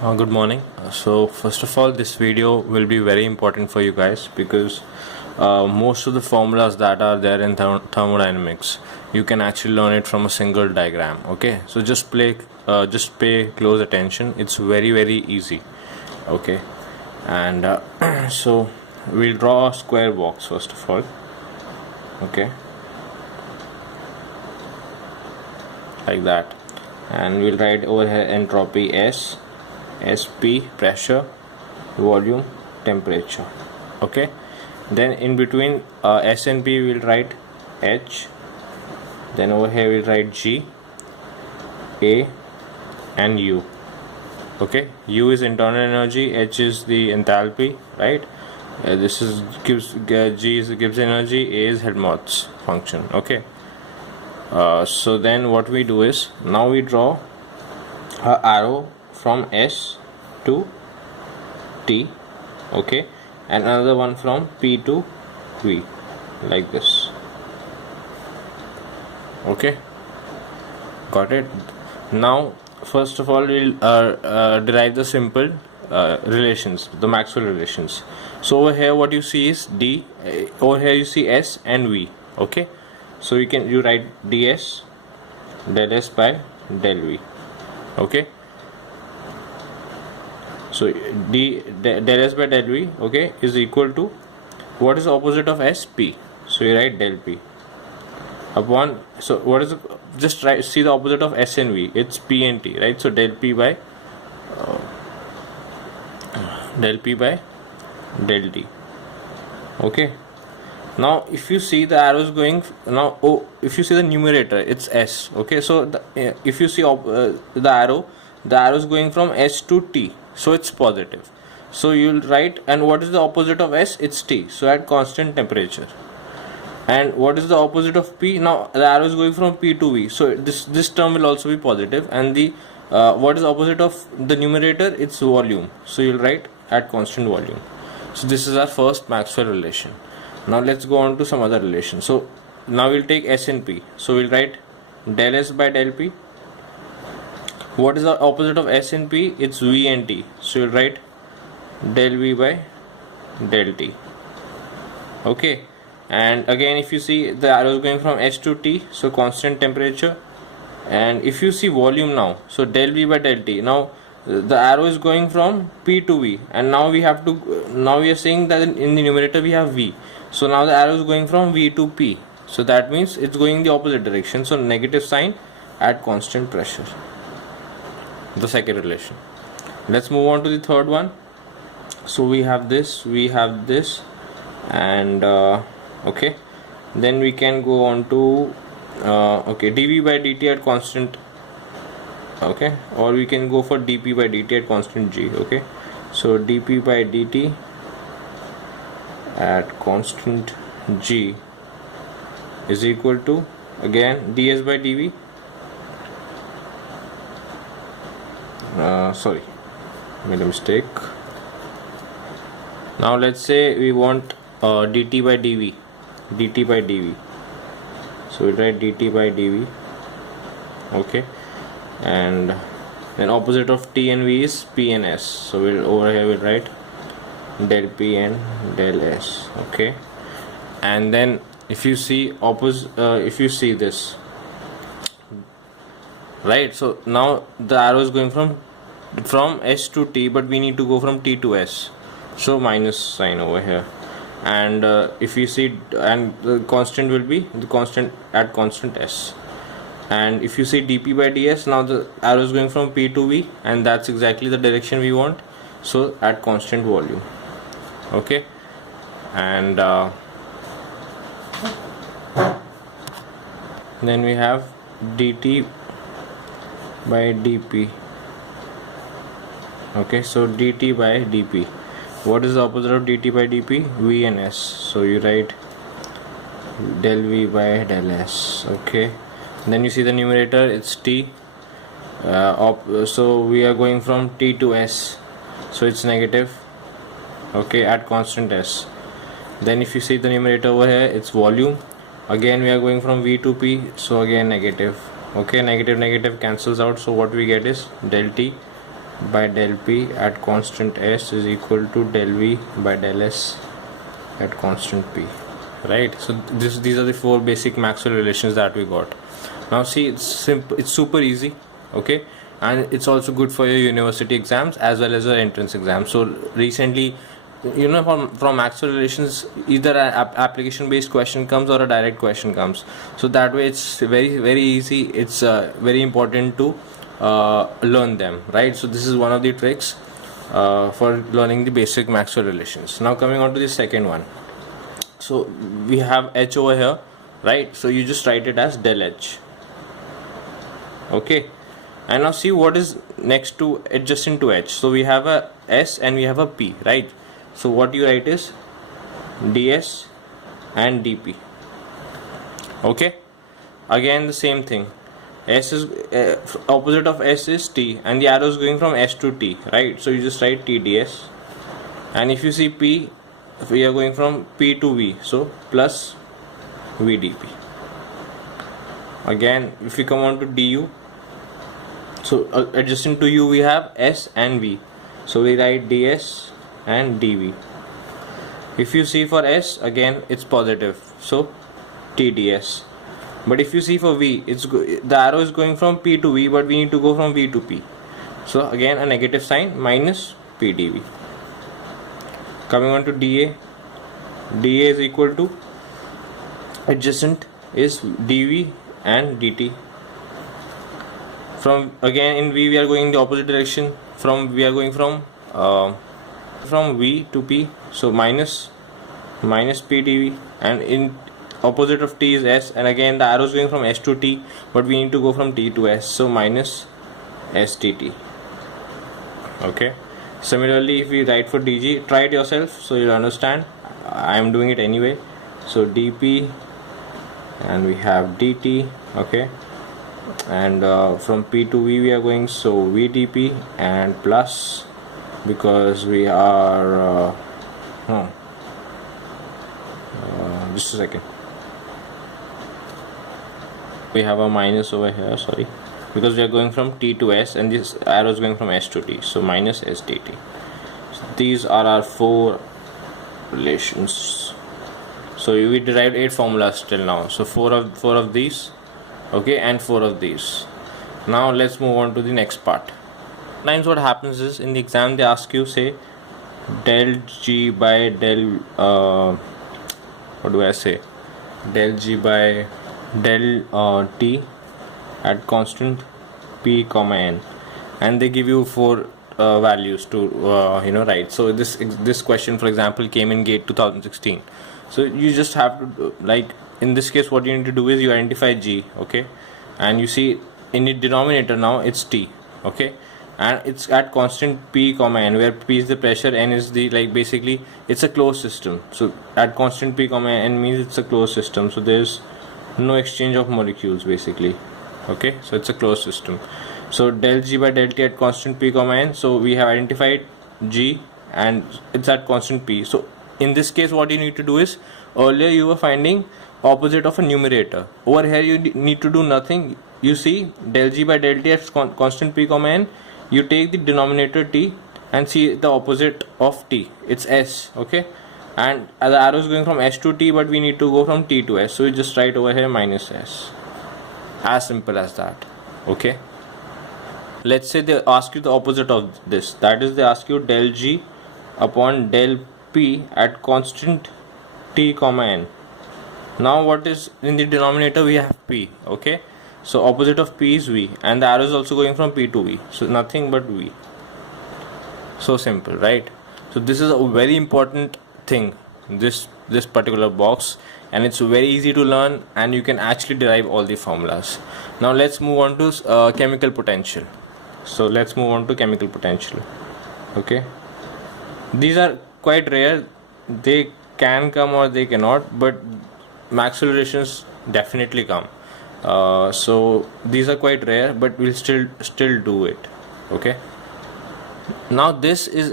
Good morning. So first of all, this video will be very important for you guys because most of the formulas that are there in thermodynamics, you can actually learn it from a single diagram. Okay, so just pay close attention. It's very easy. Okay, and so we'll draw a square box first of all. Okay, like that, and we'll write over here entropy S. SP, pressure, volume, temperature. Okay, then in between S and P we'll write H, then over here we'll write G, A and U. Okay, U is internal energy, H is the enthalpy, right? This is G is Gibbs energy, A is Helmholtz function. Okay, so then what we do is now we draw a arrow from S to T, okay, and another one from P to V, like this. Okay, got it. Now first of all we'll derive the simple relations, the Maxwell relations. So over here what you see is D, over here you see S and V. Okay, so you write ds del S by del V. Okay, so del S by del V, okay, is equal to, what is the opposite of S? P. So you write del P upon, so what is just see the opposite of S and V, it's P and T, right? So del P by del T. Okay, now if you see the arrows going now, if you see the numerator, it's S. Okay, so if you see the arrow is going from S to T, so it's positive. So you'll write, and what is the opposite of S? It's T, so at constant temperature. And what is the opposite of P? Now the arrow is going from P to V, so this term will also be positive. And the what is the opposite of the numerator? It's volume, so you'll write at constant volume. So this is our first Maxwell relation. Now let's go on to some other relation. So now we'll take S and P, so we'll write del S by del P. What is the opposite of S and P? It's V and T, so you'll write del V by del T. Okay, and again if you see the arrow is going from S to T, so constant temperature. And if you see volume now, so del V by del T. Now the arrow is going from P to V, and now we are saying that in the numerator we have V, so now the arrow is going from V to P, so that means it's going in the opposite direction, so negative sign at constant pressure. The second relation. Let's move on to the third one. So we have this, and okay, then we can go on to okay, dV by dt at constant, okay, or we can go for dP by dt at constant G. Okay, so dP by dt at constant G is equal to, again, ds by dV, sorry, made a mistake. Now let's say we want dt by dv, so we write dt by dv. Okay, and then opposite of T and V is P and S, so over here we'll write del P and del S. Okay, and then if you see if you see this, right, so now the arrow is going from S to T, but we need to go from T to S, so minus sign over here. And if you see, and the constant will be the constant at constant S. And if you see dP by ds, now the arrow is going from P to V, and that's exactly the direction we want, so at constant volume. Okay, and then we have dt by dP. Okay, so dt by dP, what is the opposite of dt by dP? V and S, so you write del V by del S. Okay, then you see the numerator, it's T, so we are going from T to S, so it's negative. Okay, at constant S. Then if you see the numerator over here, it's volume, again we are going from V to P, so again negative. Okay, negative cancels out, so what we get is del T by del P at constant S is equal to del V by del S at constant P, right? So these are the four basic Maxwell relations that we got. Now see, it's simple, it's super easy, okay, and it's also good for your university exams as well as your entrance exams. So recently, you know, from Maxwell relations, either an application based question comes or a direct question comes, so that way it's very easy. It's very important to learn them, right? So this is one of the tricks for learning the basic Maxwell relations. Now coming on to the second one. So we have H over here, right? So you just write it as del H, okay. And now see what is next to adjacent to H. So we have a S and we have a P, right? So what you write is ds and dp, okay. Again the same thing, S is opposite of S is T, and the arrow is going from S to T, right? So you just write TDS. And if you see P, we are going from P to V, so plus VDP. Again, if we come on to DU, so adjacent to U we have S and V, so we write DS and dV. If you see for S, again it's positive, so TDS. But if you see for V, the arrow is going from P to V, but we need to go from V to P, so again a negative sign, minus PdV. Coming on to dA, dA is equal to adjacent is dV and dt. From again in V we are going in the opposite direction, we are going from V to P, so minus PdV, and in opposite of T is S, and again the arrow is going from S to T, but we need to go from T to S, so minus STT, okay. Similarly, if we write for DG, try it yourself so you'll understand. I am doing it anyway. So dP, and we have dt, okay. And from P to V we are going, so VdP, and plus, because we are just a second, we have a minus over here, sorry, because we are going from T to S and this arrow is going from S to T, so minus STT. So these are our four relations. So we derived 8 formulas till now, so four of these, okay, and 4 of these. Now let's move on to the next part. Sometimes what happens is in the exam they ask you, say, del G by del del G by del T at constant P comma N, and they give you 4 values to write. So this question, for example, came in GATE 2016. So you just have to, like in this case, what you need to do is you identify G, okay, and you see in the denominator now it's T, okay, and it's at constant P comma N, where P is the pressure, N is the, like, basically it's a closed system. So at constant P comma N means it's a closed system, so there's no exchange of molecules basically, okay. So it's a closed system. So del G by del T at constant P comma N, so we have identified G and it's at constant P. So in this case what you need to do is, earlier you were finding opposite of a numerator, over here you need to do nothing. You see del G by del T at constant P comma N, you take the denominator T and see the opposite of T, it's S, okay, and the arrow is going from S to T, but we need to go from T to S, so we just write over here minus S. As simple as that, okay. Let's say they ask you the opposite of this, that is they ask you del G upon del P at constant T comma N. Now what is in the denominator? We have P, okay, so opposite of P is V, and the arrow is also going from P to V, so nothing but V. So simple, right? So this is a very important thing, this particular box, and it's very easy to learn, and you can actually derive all the formulas. Now let's move on to chemical potential. So let's move on to chemical potential, okay. These are quite rare, they can come or they cannot, but Maxwell relations definitely come. So these are quite rare, but we'll still do it, okay. Now this is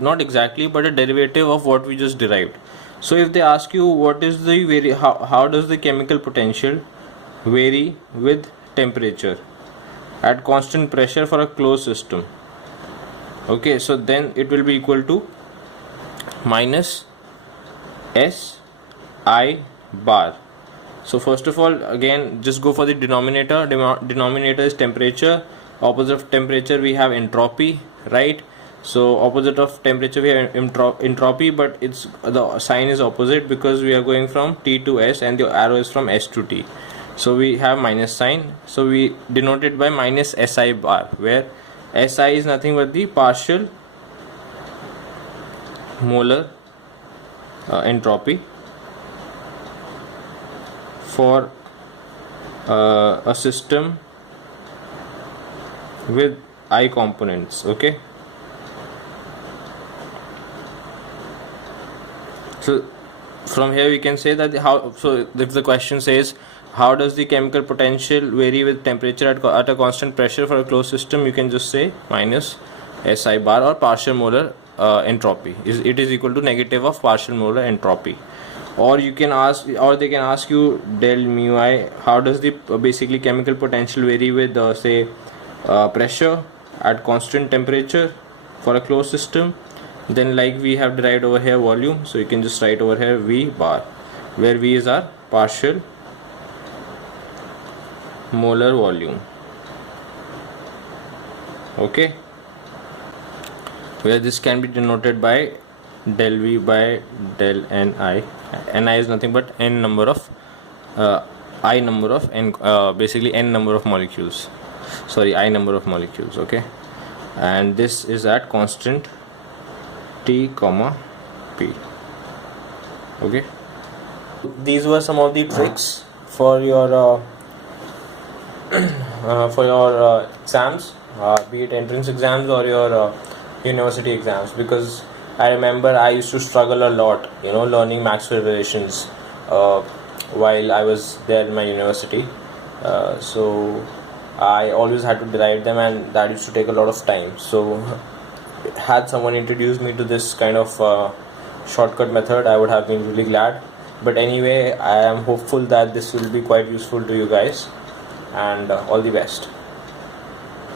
not exactly but a derivative of what we just derived. So if they ask you what is the how does the chemical potential vary with temperature at constant pressure for a closed system, Okay, so then it will be equal to minus SI bar. So first of all, again, just go for the denominator. Denominator is temperature. Opposite of temperature we have entropy, right? So opposite of temperature we have entropy, but it's the sign is opposite because we are going from T to S and the arrow is from S to T. So we have minus sign. So we denote it by minus SI bar, where SI is nothing but the partial molar entropy for a system with I components. Okay, so from here we can say that so if the question says how does the chemical potential vary with temperature at a constant pressure for a closed system, you can just say minus SI bar, or partial molar entropy it is equal to negative of partial molar entropy. Or you can ask, or they can ask you del mu I, how does the basically chemical potential vary with say pressure at constant temperature for a closed system. Then like we have derived over here volume, so you can just write over here V bar, where V is our partial molar volume. Okay, where this can be denoted by del V by del Ni. Ni is nothing but n number of I number of n, basically n number of molecules, sorry, I number of molecules. Okay, and this is at constant T comma P. Okay, these were some of the tricks for your exams, be it entrance exams or your university exams, because I remember I used to struggle a lot, learning Maxwell relations while I was there in my university. So I always had to derive them, and that used to take a lot of time. So had someone introduced me to this kind of shortcut method, I would have been really glad. But anyway, I am hopeful that this will be quite useful to you guys, and all the best.